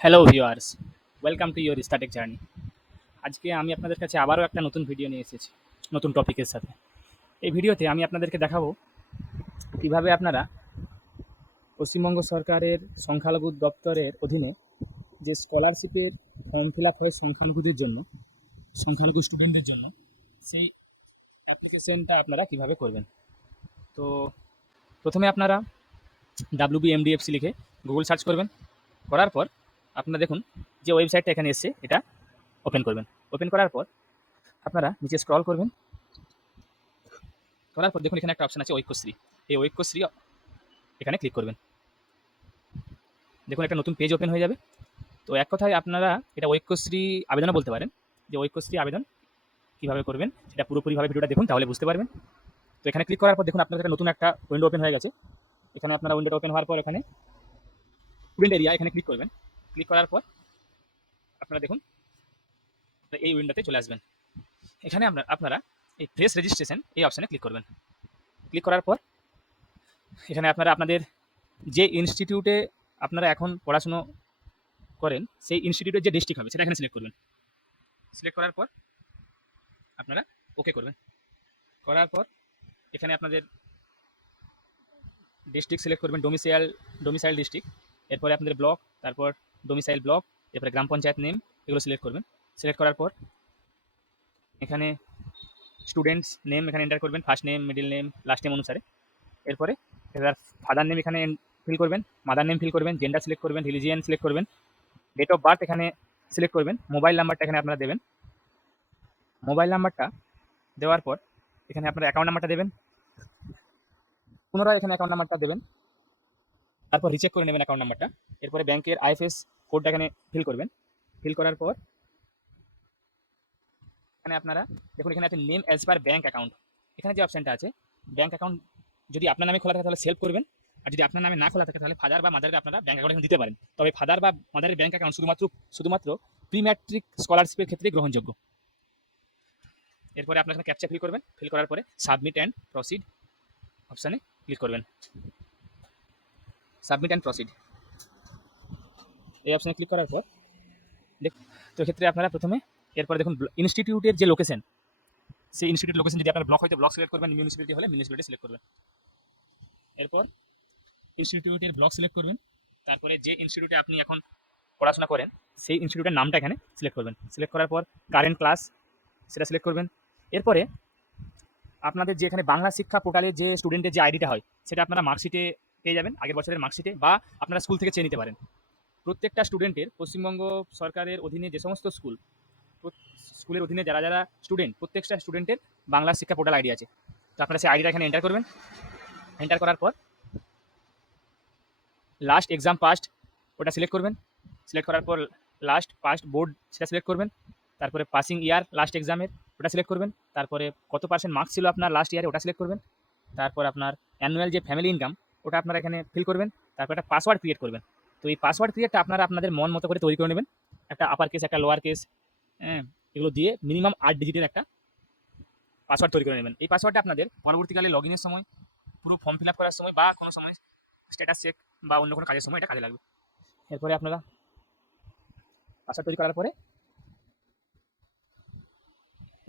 Hello viewers, welcome to your Startech journey. আজকে আমি আপনাদের কাছে আবারও একটা নতুন ভিডিও নিয়ে এসেছি, নতুন টপিকের সাথে। এই ভিডিওতে আমি আপনাদেরকে দেখাবো কীভাবে আপনারা পশ্চিমবঙ্গ সরকারের সংখ্যালঘু দপ্তরের অধীনে যে স্কলারশিপের ফর্ম ফিল আপ হয় সংখ্যালঘুদের জন্য, সংখ্যালঘু স্টুডেন্টদের জন্য, সেই অ্যাপ্লিকেশনটা আপনারা কীভাবে করবেন। তো প্রথমে আপনারা WBMDFC লিখে গুগল সার্চ করবেন। করার পর আপনারা দেখুন যে ওয়েবসাইটটা এখানে এসছে, এটা ওপেন করবেন। ওপেন করার পর আপনারা নিচে স্ক্রল করবেন। করার পর দেখুন এখানে একটা অপশন আছে ঐক্যশ্রী। এই ঐক্যশ্রী এখানে ক্লিক করবেন। দেখুন একটা নতুন পেজ ওপেন হয়ে যাবে। তো এক কথায় আপনারা এটা ঐক্যশ্রী আবেদনও বলতে পারেন, যে ঐক্যশ্রী আবেদন কীভাবে করবেন সেটা পুরোপুরিভাবে ভিডিওটা দেখুন, তাহলে বুঝতে পারবেন। তো এখানে ক্লিক করার পর দেখুন আপনাদের নতুন একটা উইন্ডো ওপেন হয়ে গেছে। এখানে আপনারা উইন্ডোটা ওপেন হওয়ার পর এখানে স্টুডেন্ট এরিয়া এখানে ক্লিক করবেন। ক্লিক করার পর আপনারা দেখুন এই উইন্ডোতে চলে আসবেন। এখানে আপনারা এই ফ্রেশ রেজিস্ট্রেশন এই অপশানে ক্লিক করবেন। ক্লিক করার পর এখানে আপনারা আপনাদের যে ইনস্টিটিউটে আপনারা এখন পড়াশুনো করেন সেই ইনস্টিটিউটের যে ডিস্ট্রিক্ট হবে সেটা এখানে সিলেক্ট করবেন। সিলেক্ট করার পর আপনারা ওকে করবেন। করার পর এখানে আপনাদের ডিস্ট্রিক্ট সিলেক্ট করবেন, ডোমিসাইল ডিস্ট্রিক্ট, এরপরে আপনাদের ব্লক, তারপর ডোমিসাইল ব্লক, এরপরে গ্রাম পঞ্চায়েত নেম, এগুলো সিলেক্ট করবেন। সিলেক্ট করার পর এখানে স্টুডেন্টস নেম এখানে এন্টার করবেন, first name, middle name, last name অনুসারে। এরপরে এবার ফাদার নেম এখানে ফিল করবেন, মাদার নেম ফিল করবেন, জেন্ডার সিলেক্ট করবেন, রিলিজিয়ান সিলেক্ট করবেন, ডেট অফ বার্থ এখানে সিলেক্ট করবেন, মোবাইল নাম্বারটা এখানে আপনারা দেবেন। মোবাইল নাম্বারটা দেওয়ার পর এখানে আপনারা অ্যাকাউন্ট নাম্বারটা দেবেন, পুনরায় এখানে অ্যাকাউন্ট নাম্বারটা দেবেন। তারপর রিচেক করে নেবেন অ্যাকাউন্ট নাম্বারটা। এরপরে ব্যাংকের আইএফএস কোডটা এখানে ফিল করবেন। ফিল করার পর এখানে আপনারা দেখুন এখানে আছে name as per bank account. এখানে যে অপশানটা আছে ব্যাঙ্ক অ্যাকাউন্ট যদি আপনার নামে খোলা থাকে তাহলে সেভ করবেন, আর যদি আপনার নামে না খোলা থাকে তাহলে ফাদার বা মাদারের আপনারা ব্যাঙ্ক অ্যাকাউন্ট দিতে পারেন। তবে ফাদার বা মাদারের ব্যাঙ্ক অ্যাকাউন্ট শুধুমাত্র প্রি ম্যাট্রিক স্কলারশিপের ক্ষেত্রে গ্রহণযোগ্য। এরপরে আপনার এখানে ক্যাপচা ফিল করবেন। ফিল করার পরে সাবমিট অ্যান্ড প্রসিড অপশানে ক্লিক করবেন। সাবমিট অ্যান্ড প্রসিড এই অপশানে ক্লিক করার পর তো এক্ষেত্রে আপনারা প্রথমে এরপরে দেখুন ইনস্টিটিউটের যে লোকেশন, সেই ইনস্টিটিউট লোকেশন যদি আপনার ব্লক হয়তো ব্লক সিলেক্ট করবেন, মিউনিসিপ্যালিটি হলে মিউনিসিপ্যালিটি সিলেক্ট করবেন। এরপর ইনস্টিটিউটের ব্লক সিলেক্ট করবেন। তারপরে যে ইনস্টিটিউটে আপনি এখন পড়াশোনা করেন সেই ইনস্টিটিউটের নামটা এখানে সিলেক্ট করবেন। সিলেক্ট করার পর কারেন্ট ক্লাস সেটা সিলেক্ট করবেন। এরপরে আপনাদের যে এখানে বাংলা শিক্ষা পোর্টালে যে স্টুডেন্টের যে আইডিটা হয় সেটা আপনারা মার্কশিটে পেয়ে যাবেন, আগের বছরের মার্কশিটে, বা আপনারা স্কুল থেকে চেয়ে নিতে পারেন। প্রত্যেকটা স্টুডেন্টের পশ্চিমবঙ্গ সরকারের অধীনে যে সমস্ত স্কুলের অধীনে যারা যারা স্টুডেন্ট, প্রত্যেকটা স্টুডেন্টের বাংলা শিক্ষা পোর্টাল আইডি আছে। তো আপনারা সেই আইডিটা এখানে এন্টার করবেন। এন্টার করার পর লাস্ট এক্সাম পাস্ট ওটা সিলেক্ট করবেন। সিলেক্ট করার পর লাস্ট পাস্ট বোর্ড সেটা সিলেক্ট করবেন। তারপরে পাসিং ইয়ার লাস্ট এক্সামের ওটা সিলেক্ট করবেন। তারপরে কত পার্সেন্ট মার্কস ছিল আপনার লাস্ট ইয়ারে ওটা সিলেক্ট করবেন। তারপর আপনার অ্যানুয়াল যে ফ্যামিলি ইনকাম ওটা আপনারা এখানে ফিল করবেন। তারপর একটা পাসওয়ার্ড ক্রিয়েট করবেন। তো এই পাসওয়ার্ড ক্রিয়েটটা আপনারা আপনাদের মন মতো করে তৈরি করে নেবেন, একটা আপার কেস, একটা লোয়ার কেস, হ্যাঁ, এগুলো দিয়ে মিনিমাম 8 ডিজিটের একটা পাসওয়ার্ড তৈরি করে নেবেন। এই পাসওয়ার্ডটা আপনাদের পরবর্তীকালে লগ ইনের সময়, পুরো ফর্ম ফিল আপ করার সময়, বা কোনো সময় স্ট্যাটাস চেক বা অন্য কোনো কাজের সময় এটা কাজে লাগবে। এরপরে আপনারা পাসওয়ার্ড তৈরি করার পরে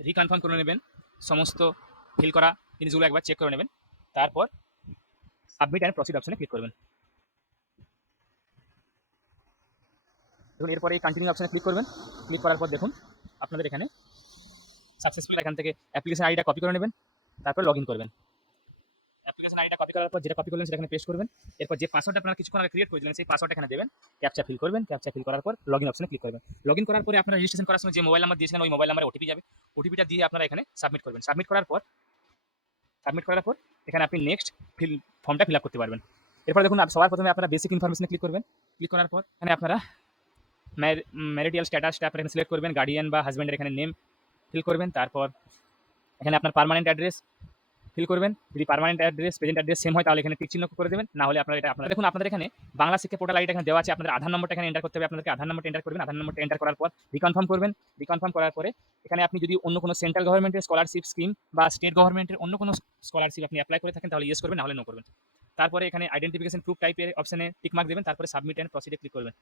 রিকনফার্ম করে নেবেন, সমস্ত ফিল করা জিনিসগুলো একবার চেক করে নেবেন। তারপর সাবমিট অ্যান্ড প্রসিড অপশনে ক্লিক করবেন। দেখুন এরপরে এই কন্টিনিউ অপশনে ক্লিক করবেন। ক্লিক করার পর দেখুন আপনাদের এখানে সাকসেসফুল, এখান থেকে অ্যাপ্লিকেশন আইডিটা কপি করে নেবেন। তারপর লগ ইন করবেন। অ্যাপ্লিকেশন আইডিটা কপি করার পর যেটা কপি করলেন সেটা এখানে পেস্ট করবেন। এরপর যে পাসওয়ার্ড আপনারা কিছুক্ষণ আগে ক্রিয়েট করেছিলেন সেই পাসওয়ার্ড এখানে দেবেন। ক্যাপচা ফিল করবেন। ক্যাপচা ফিল করার পর লগ ইন অপশনে ক্লিক করবেন। লগ ইন করার পরে আপনারা রেজিস্ট্রেশন করার সময় যে মোবাইল নাম্বার দিয়েছিলেন ওই মোবাইল নাম্বারে ওটিপি যাবে। ওটিপিটা দিয়ে আপনারা এখানে সাবমিট করবেন। সাবমিট করার পর এখানে আপনি নেক্সট ফর্মটা ফিল আপ করতে পারবেন। এরপর দেখুন সবার প্রথমে আপনারা বেসিক ইনফরমেশনে ক্লিক করবেন। ক্লিক করার পর এখানে আপনারা ম্যারিটাল স্ট্যাটাসটা আপনারা এখানে সিলেক্ট করবেন, গার্ডিয়ান বা হাজব্যান্ডের এখানে নেম ফিল করবেন। তারপর এখানে আপনার পার্মানেন্ট অ্যাড্রেস ফিল করবেন। যদি permanent address present address same হয় তাহলে এখানে টিক চিহ্ন করে দেবেন, না হলে আপনারা এটা আপনারা দেখুন আপনাদের এখানে বাংলা শিক্ষা পোর্টাল আইডি এখানে দেওয়া আছে। আপনাদের আধার নম্বরটা এখানে এন্টার করতে হবে। আপনাদেরকে আধার নম্বরটা এন্টার করবেন। আধার নম্বরটা এন্টার করার পর রিকনফার্ম করবেন। রিকনফার্ম করার পরে এখানে আপনি যদি অন্য কোনো সেন্ট্রাল গভর্নমেন্টের স্কলারশিপ স্কিম বা স্টেট গভর্নমেন্টের অন্য কোনো স্কলারশিপ আপনি অ্যাপ্লাই করে থাকেন তাহলে ইয়েস করবেন, না হলে নো করবেন। তারপরে এখানে আইডেন্টিফিকেশন প্রুফ টাইপের অপশনে টিক মার্ক দেবেন। তারপরে সাবমিট অ্যান্ড প্রসিডে ক্লিক করবেন।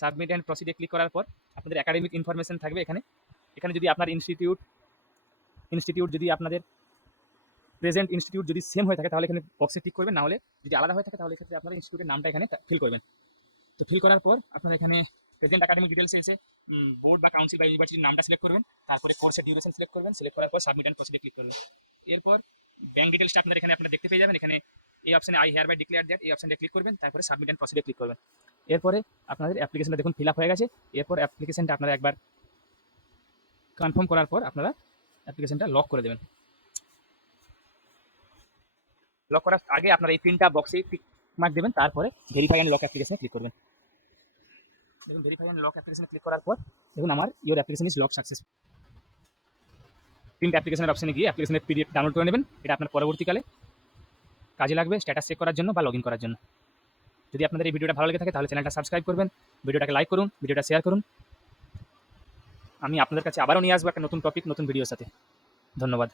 সাবমিট অ্যান্ড প্রসিডে ক্লিক করার পর আপনাদের একাডেমিক ইনফরমেশন থাকবে এখানে। এখানে যদি আপনার ইনস্টিটিউট যদি আপনাদের প্রেজেন্ট ইনস্টিটিউট যদি সেম হয়ে থাকে তাহলে এখানে বক্সে টিক করবেন, না হলে যদি আলাদা হয়ে থাকে তাহলে এক্ষেত্রে আপনার ইনস্টিটিউটের নামটা এখানে ফিল করবেন। তো ফিল করার পর আপনারা এখানে প্রেজেন্ট একাডেমিক ডিটেলসে এসে বোর্ড বা কাউন্সিল বা ইউনিভার্সিটির নামটা সিলেক্ট করবেন, তারপরে কোর্সের ডিউরেশন সিলেক্ট করবেন, সিলেক্ট করার পর সাবমিট অ্যান্ড প্রসিডে ক্লিক করবেন। এরপর ব্যাঙ্ক ডিটেলসটা আপনারা এখানে দেখতে পেয়ে যাবেন। এখানে এই অপশনে I hereby declare that এই অপশনটা ক্লিক করবেন, তারপরে সাবমিট অ্যান্ড প্রসিডে ক্লিক করবেন। এরপরে আপনাদের অ্যাপ্লিকেশনটা দেখুন ফিল আপ হয়ে গেছে। এরপর অ্যাপ্লিকেশনটা আপনারা একবার কনফার্ম করার পর আপনারা অ্যাপ্লিকেশনটা লক করে দেবেন। লক করার আগে আপনারা এই তিনটা বক্সে টিক মার্ক দেবেন, তারপরে ভেরিফাই অ্যান্ড লক অ্যাপ্লিকেশনে ক্লিক করবেন। দেখুন ভেরিফাই অ্যান্ড লক অ্যাপ্লিকেশনে ক্লিক করার পর দেখুন আমার your application is lock success. Print অ্যাপ্লিকেশনের অপশনে গিয়ে অ্যাপ্লিকেশনের পিডিএফ ডাউনলোড করে নেবেন। এটা আপনার পরবর্তীকালে কাজে লাগবে স্ট্যাটাস চেক করার জন্য বা লগ ইন করার জন্য। যদি আপনাদের এই ভিডিওটা ভালো লেগে থাকে তাহলে চ্যানেলটা সাবস্ক্রাইব করবেন, ভিডিওটাকে লাইক করুন, ভিডিওটা শেয়ার করুন। আমি আপনাদের কাছে আবারও নিয়ে আসবো একটা নতুন টপিক, নতুন ভিডিওর সাথে। ধন্যবাদ।